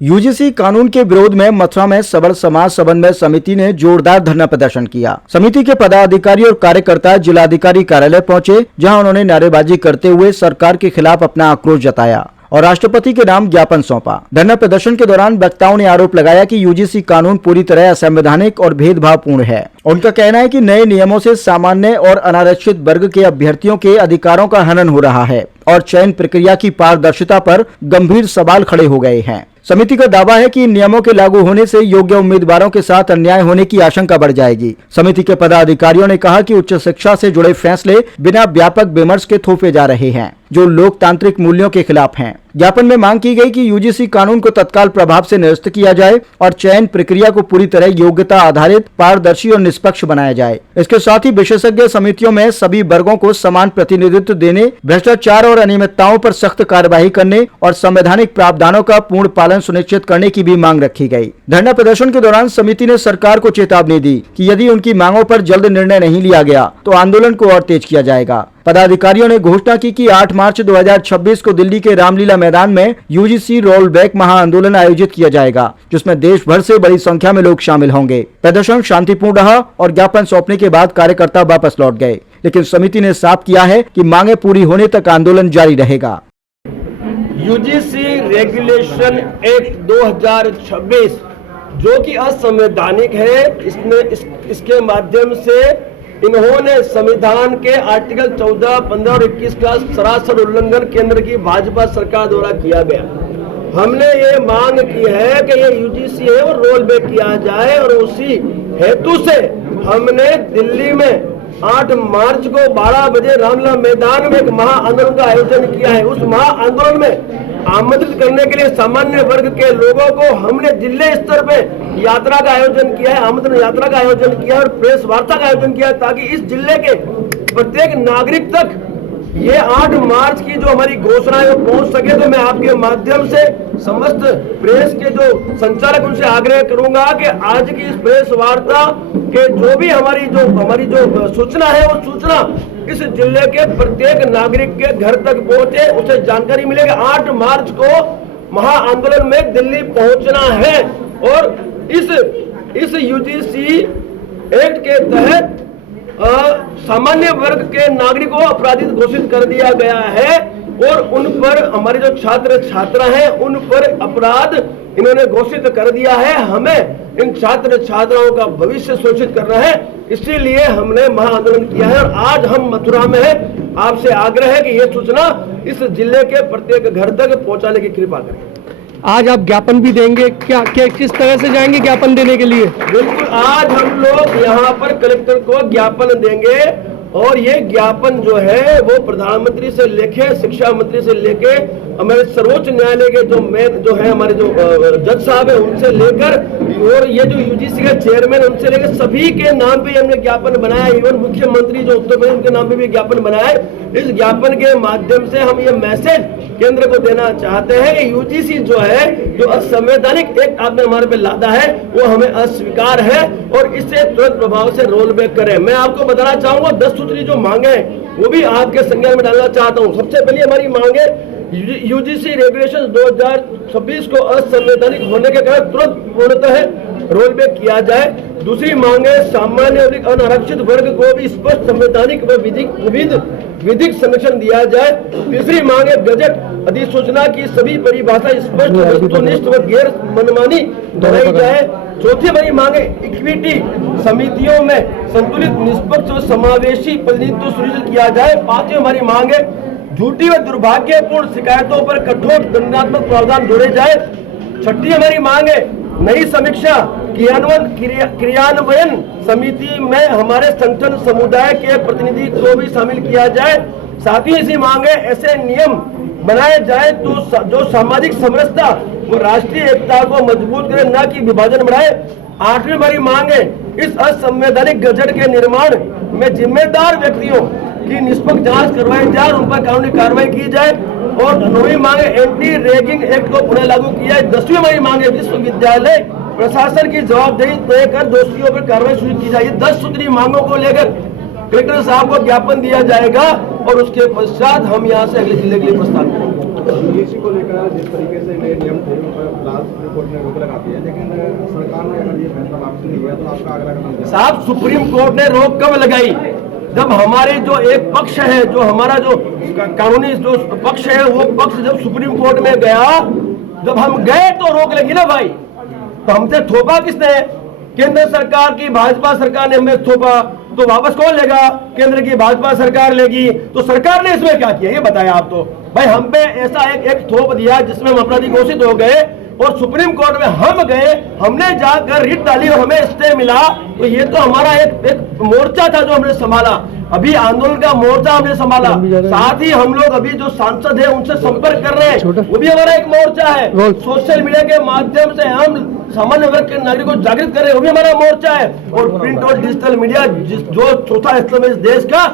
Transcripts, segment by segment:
UGC कानून के विरोध में मथुरा में सबल समाज समन्वय समिति ने जोरदार धरना प्रदर्शन किया। समिति के पदाधिकारी और कार्यकर्ता जिलाधिकारी कार्यालय पहुंचे, जहां उन्होंने नारेबाजी करते हुए सरकार के खिलाफ अपना आक्रोश जताया और राष्ट्रपति के नाम ज्ञापन सौंपा। धरना प्रदर्शन के दौरान वक्ताओं ने आरोप लगाया कि यूजीसी कानून पूरी तरह असंवैधानिक और भेदभावपूर्ण है। उनका कहना है कि नए नियमों से सामान्य और अनारक्षित वर्ग के अभ्यर्थियों के अधिकारों का हनन हो रहा है और चयन प्रक्रिया की पारदर्शिता पर गंभीर सवाल खड़े हो गए हैं। समिति का दावा है कि इन नियमों के लागू होने से योग्य उम्मीदवारों के साथ अन्याय होने की आशंका बढ़ जाएगी। समिति के पदाधिकारियों ने कहा कि उच्च शिक्षा से जुड़े फैसले बिना व्यापक विमर्श के थोपे जा रहे हैं, जो लोकतांत्रिक मूल्यों के खिलाफ हैं। ज्ञापन में मांग की गई कि यूजीसी कानून को तत्काल प्रभाव से निरस्त किया जाए और चयन प्रक्रिया को पूरी तरह योग्यता आधारित, पारदर्शी और निष्पक्ष बनाया जाए। इसके साथ ही विशेषज्ञ समितियों में सभी वर्गों को समान प्रतिनिधित्व देने, भ्रष्टाचार और अनियमितताओं पर सख्त कार्यवाही करने और संवैधानिक प्रावधानों का पूर्ण पालन सुनिश्चित करने की भी मांग रखी गई। धरना प्रदर्शन के दौरान समिति ने सरकार को चेतावनी दी कि यदि उनकी मांगों पर जल्द निर्णय नहीं लिया गया तो आंदोलन को और तेज किया जाएगा। पदाधिकारियों ने घोषणा की कि 8 मार्च 2026 को दिल्ली के रामलीला मैदान में यूजीसी रोल बैक महाआंदोलन आयोजित किया जाएगा, जिसमें देश भर से बड़ी संख्या में लोग शामिल होंगे। प्रदर्शन शांतिपूर्ण रहा और ज्ञापन सौंपने के बाद कार्यकर्ता वापस लौट गए, लेकिन समिति ने साफ किया है कि मांगे पूरी होने तक आंदोलन जारी रहेगा। यूजीसी रेगुलेशन एक्ट 2026 जो कि असंवैधानिक है, इसके माध्यम से इन्होंने संविधान के आर्टिकल 14, 15 और 21 का सरासर उल्लंघन केंद्र की भाजपा सरकार द्वारा किया गया। हमने ये मांग की है कि ये यूजीसी है वो रोल बैक किया जाए और उसी हेतु से हमने दिल्ली में 8 मार्च को 12 बजे रामलीला मैदान में एक महाआंदोलन का आयोजन किया है। उस महाआंदोलन में आमंत्रित करने के लिए सामान्य वर्ग के लोगों को हमने जिले स्तर पे यात्रा का आयोजन किया है, आमंत्रण यात्रा का आयोजन किया है और प्रेस वार्ता का आयोजन किया है, ताकि इस जिले के प्रत्येक नागरिक तक ये 8 मार्च की जो हमारी घोषणा है वो पहुंच सके। तो मैं आपके माध्यम से समस्त प्रेस के जो संचालक उनसे आग्रह करूंगा कि आज की इस प्रेस वार्ता के जो भी हमारी जो सूचना है वो सूचना इस जिले के प्रत्येक नागरिक के घर तक पहुंचे, उसे जानकारी मिलेगी। 8 मार्च को महाआंदोलन में दिल्ली पहुंचना है और इस यूजीसी एक्ट के तहत सामान्य वर्ग के नागरिकों को अपराधित घोषित कर दिया गया है और उन पर हमारे जो छात्र छात्रा हैं उन पर अपराध इन्होंने घोषित कर दिया है। हमें इन छात्र छात्राओं का भविष्य सुरक्षित करना है, इसीलिए हमने महाआंदोलन किया है और आज हम मथुरा में हैं। आपसे आग्रह है कि ये सूचना इस जिले के प्रत्येक घर तक पहुंचाने की कृपा करें। आज आप ज्ञापन भी देंगे क्या? किस तरह से जाएंगे ज्ञापन देने के लिए? बिल्कुल, आज हम लोग यहाँ पर कलेक्टर को ज्ञापन देंगे और ये ज्ञापन जो है वो प्रधानमंत्री से लेके, शिक्षा मंत्री से लेके, हमारे सर्वोच्च न्यायालय के जो है हमारे जो जज साहब है उनसे लेकर और ये जो यूजीसी के चेयरमैन उनसे लेकर सभी के नाम पे हमने ज्ञापन बनाया। इवन मुख्यमंत्री जो उत्तर प्रदेश उनके नाम पे भी ज्ञापन बनाया है। इस ज्ञापन के माध्यम से हम ये मैसेज केंद्र को देना चाहते हैं कि यूजीसी जो है, जो असंवैधानिक एक्ट आपने हमारे पे लादा है, वो हमें अस्वीकार है और इसे तुरंत प्रभाव से रोल बैक करें। मैं आपको बताना चाहूंगा 10 सूत्री जो मांगे वो भी आपके संज्ञान में डालना चाहता हूँ। सबसे पहले हमारी मांगे यूजीसी रेगुलेशन 2026 को असंवैधानिक होने के कारण तुरंत पूर्णतः रोल बैक किया जाए। दूसरी मांग है सामान्य और अनारक्षित वर्ग को भी स्पष्ट संवैधानिक व विधिक संरक्षण दिया जाए। तीसरी मांग है गजट अधिसूचना की सभी परिभाषा स्पष्ट, वस्तुनिष्ठ व गैर मनमानी बनाई जाए। चौथी हमारी मांग है इक्विटी समितियों में संतुलित, निष्पक्ष व समावेशी प्रतिनिधित्व सुनिश्चित किया जाए। पांचवी हमारी मांग है झूठी व दुर्भाग्यपूर्ण शिकायतों पर कठोर दंडात्मक प्रावधान जोड़े जाए। छठी हमारी मांग है नई समीक्षा क्रियान्वयन समिति में हमारे संगठन समुदाय के प्रतिनिधि को भी शामिल किया जाए। साथ ही इसी मांग है ऐसे नियम बनाए जाए तो जो सामाजिक समरसता व राष्ट्रीय एकता को मजबूत करे, न कि विभाजन बढ़ाए। आठवीं हमारी मांग है इस असंवैधानिक गजट के निर्माण में जिम्मेदार व्यक्तियों की निष्पक्ष जांच करवाई जाए और उन पर कानूनी कार्रवाई की जाए। और 9वीं मांग है एंटी रैगिंग एक्ट को पुनः लागू किया है। 10वीं हमारी मांग है विश्वविद्यालय प्रशासन की जवाबदेही तय कर दोषियों पर कार्रवाई शुरू की जाए। 10 सूत्री मांगों को लेकर कलेक्टर साहब को ज्ञापन दिया जाएगा और उसके पश्चात हम यहाँ से अगले जिले के लिए प्रस्थान करेंगे। यूजीसी को लेकर जिस तरीके से नए नियम थे उन पर फिलहाल सुप्रीम कोर्ट ने रोक लगा दी है, लेकिन सरकार ने अगर ये फैसला वापस नहीं लिया तो आपका अगला कदम क्या है? साहब, सुप्रीम कोर्ट ने रोक कब लगाई? जब हमारे जो एक पक्ष है, जो हमारा जो कानूनी जो पक्ष है, वो पक्ष जब सुप्रीम कोर्ट में गया, जब हम गए तो रोक लगी ना भाई। तो हमसे थोपा किसने? केंद्र सरकार की भाजपा सरकार ने हमें थोपा, तो वापस कौन लेगा? केंद्र की भाजपा सरकार लेगी। तो सरकार ने इसमें क्या किया ये बताया आप तो भाई। हम पे ऐसा एक थोप दिया जिसमें हम अपराधी घोषित हो गए और सुप्रीम कोर्ट में हम गए, हमने जाकर रिट डाली और हमें स्टे मिला। तो ये तो हमारा एक मोर्चा था जो हमने संभाला, अभी आंदोलन का मोर्चा हमने संभाला। साथ ही हम लोग अभी जो सांसद है उनसे संपर्क कर रहे हैं, वो भी हमारा एक मोर्चा है। सोशल मीडिया के माध्यम से हम सामान्य वर्ग के नागरिकों को जागृत कर रहे हैं, वो भी हमारा मोर्चा है। और प्रिंट और डिजिटल मीडिया जो चौथा स्तंभ है इस देश का,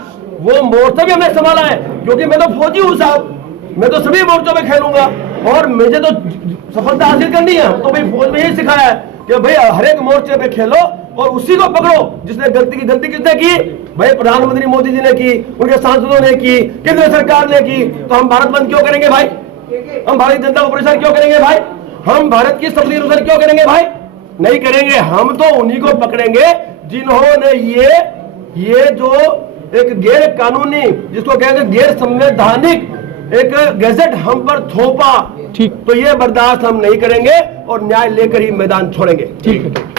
वो मोर्चा भी हमने संभाला है। क्योंकि मैं तो फौजी हूँ साहब, मैं तो सभी मोर्चों में खेलूंगा और मुझे तो सफलता हासिल करनी है। तो भाई फौज में यही सिखाया है कि भाई हर एक मोर्चे पे खेलो और उसी को पकड़ो जिसने गलती किसने की? भाई प्रधानमंत्री मोदी जी ने की, उनके सांसदों ने की, केंद्र सरकार ने की। तो हम भारत बंद क्यों करेंगे भाई? हम भारतीय जनता ऑपरेशन क्यों करेंगे भाई? हम भारत की संविधान अनुसार क्यों करेंगे भाई? नहीं करेंगे। हम तो उन्हीं को पकड़ेंगे जिन्होंने ये जो एक गैर कानूनी, जिसको कहेंगे गैर संवैधानिक एक गैजेट हम पर थोपा। ठीक। तो ये बर्दाश्त हम नहीं करेंगे और न्याय लेकर ही मैदान छोड़ेंगे। ठीक है।